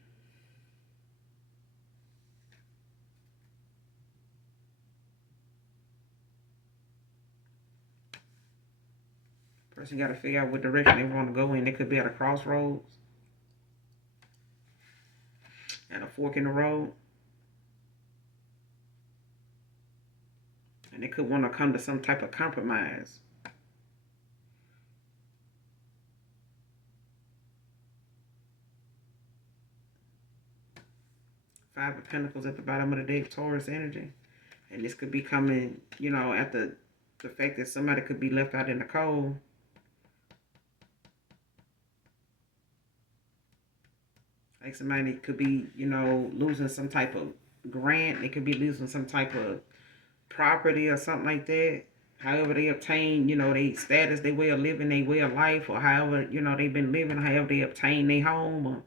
Person got to figure out what direction they want to go in. They could be at a crossroads, at a fork in the road. And they could want to come to some type of compromise. Five of Pentacles at the bottom of the deck, Taurus energy. And this could be coming, at the fact that somebody could be left out in the cold. Like somebody could be, losing some type of grant. They could be losing some type of property or something like that. However they obtain, their status, their way of living, their way of life, or however, they've been living, however they obtain their home, or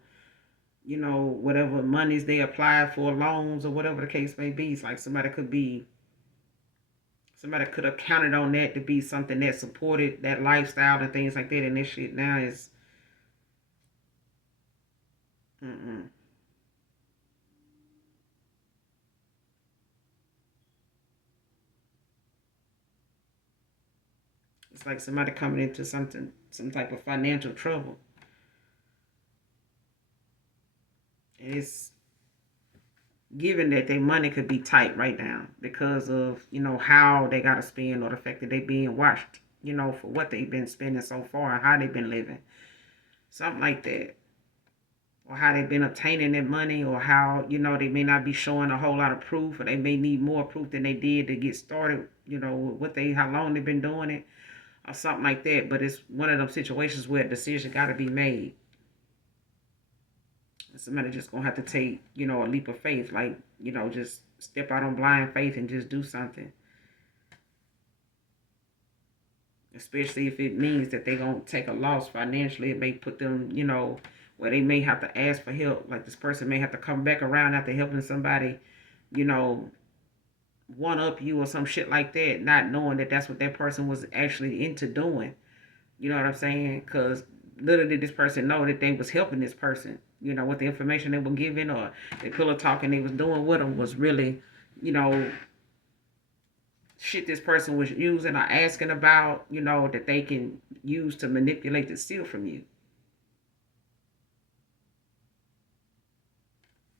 whatever monies they apply for, loans or whatever the case may be. It's like somebody could have counted on that to be something that supported that lifestyle and things like that. And this shit now is, it's like somebody coming into some type of financial trouble. And it's given that their money could be tight right now because of, how they got to spend, or the fact that they being watched, for what they've been spending so far and how they've been living. Something like that. Or how they've been obtaining that money, or how, they may not be showing a whole lot of proof, or they may need more proof than they did to get started, how long they've been doing it, or something like that. But it's one of those situations where a decision got to be made. Somebody just gonna have to take, a leap of faith, like, just step out on blind faith and just do something. Especially if it means that they're gonna take a loss financially. It may put them, where they may have to ask for help. Like this person may have to come back around after helping somebody, one up you or some shit like that, not knowing that that's what that person was actually into doing. You know what I'm saying? Because little did this person know that they was helping this person. What the information they were giving, or the pillow talking they was doing with them was really, you know, shit this person was using or asking about, that they can use to manipulate to steal from you.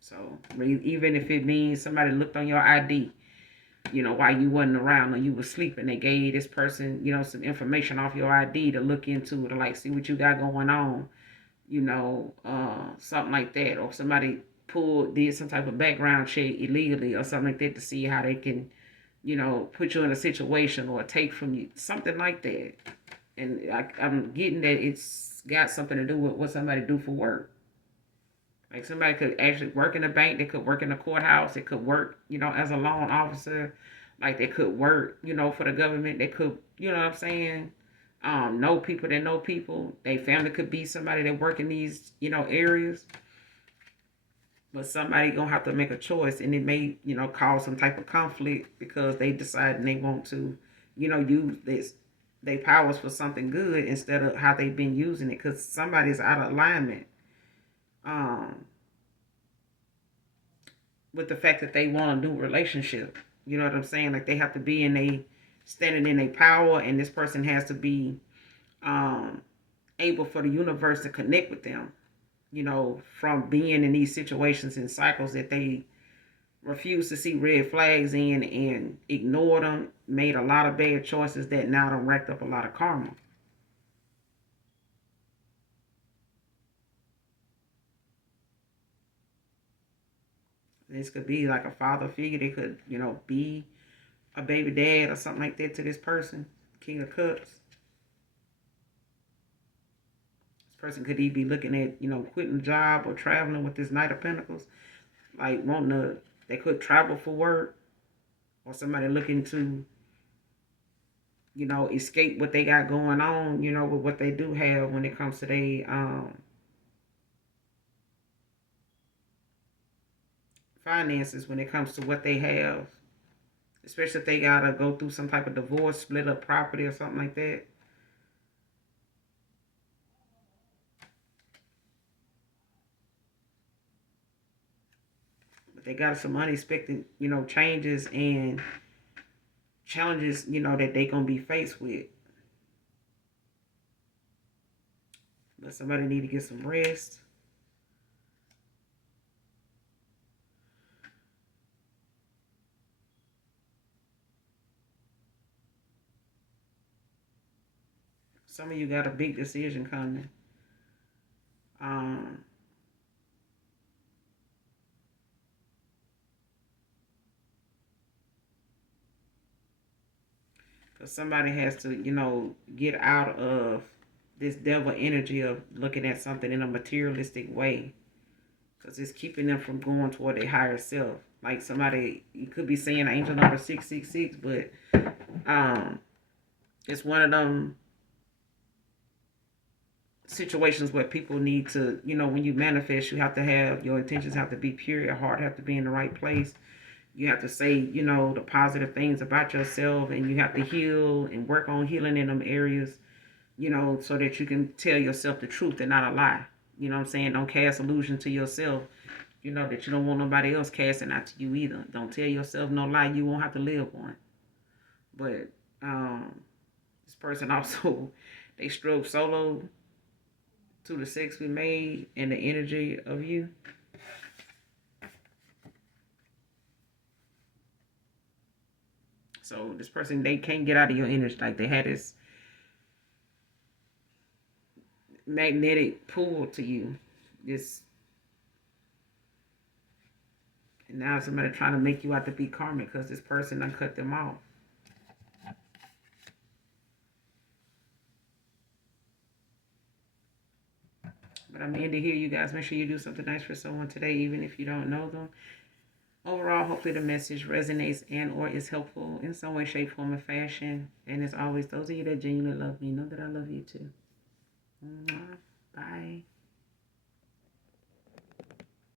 So even if it means somebody looked on your ID, while you wasn't around or you was sleeping, they gave this person, some information off your ID to look into, to like see what you got going on, something like that. Or somebody did some type of background check illegally or something like that to see how they can, put you in a situation or take from you, something like that. And I'm getting that it's got something to do with what somebody do for work. Like somebody could actually work in a bank, they could work in a courthouse, they could work, as a loan officer, like they could work, for the government. They could, what I'm saying, know people that know people. Their family could be somebody that work in these, areas. But somebody gonna have to make a choice, and it may, cause some type of conflict because they decide and they want to, use this they powers for something good instead of how they've been using it, because somebody's out of alignment. Um, with the fact that they want a new relationship. You know what I'm saying? Like they have to be standing in a power, and this person has to be um, able for the universe to connect with them. From being in these situations and cycles that they refuse to see red flags in and ignored them, made a lot of bad choices that now done racked up a lot of karma. This could be like a father figure. They could, be a baby dad or something like that to this person. King of Cups. This person could either be looking at, quitting the job or traveling with this Knight of Pentacles. Like wanting to, they could travel for work, or somebody looking to, escape what they got going on, with what they do have when it comes to their finances, when it comes to what they have, especially if they gotta go through some type of divorce, split up property or something like that. But they got some unexpected, changes and challenges, that they gonna be faced with. But somebody need to get some rest. Some of you got a big decision coming. Um, Because somebody has to, get out of this devil energy of looking at something in a materialistic way. Because it's keeping them from going toward their higher self. Like somebody, you could be saying angel number 666, but um, it's one of them situations where people need to, when you manifest, you have to have, your intentions have to be pure, your heart have to be in the right place. You have to say, the positive things about yourself, and you have to heal and work on healing in them areas, so that you can tell yourself the truth and not a lie. You know what I'm saying? Don't cast illusion to yourself, that you don't want nobody else casting out to you either. Don't tell yourself no lie you won't have to live one. But this person also, they stroke solo to the sex we made and the energy of you. So this person, they can't get out of your energy. Like they had this magnetic pull to you. This, and now somebody trying to make you out to be karmic because this person done cut them off. But I'm in to hear you guys. Make sure you do something nice for someone today, even if you don't know them. Overall, hopefully the message resonates and or is helpful in some way, shape, form, or fashion. And as always, those of you that genuinely love me, know that I love you too. Bye.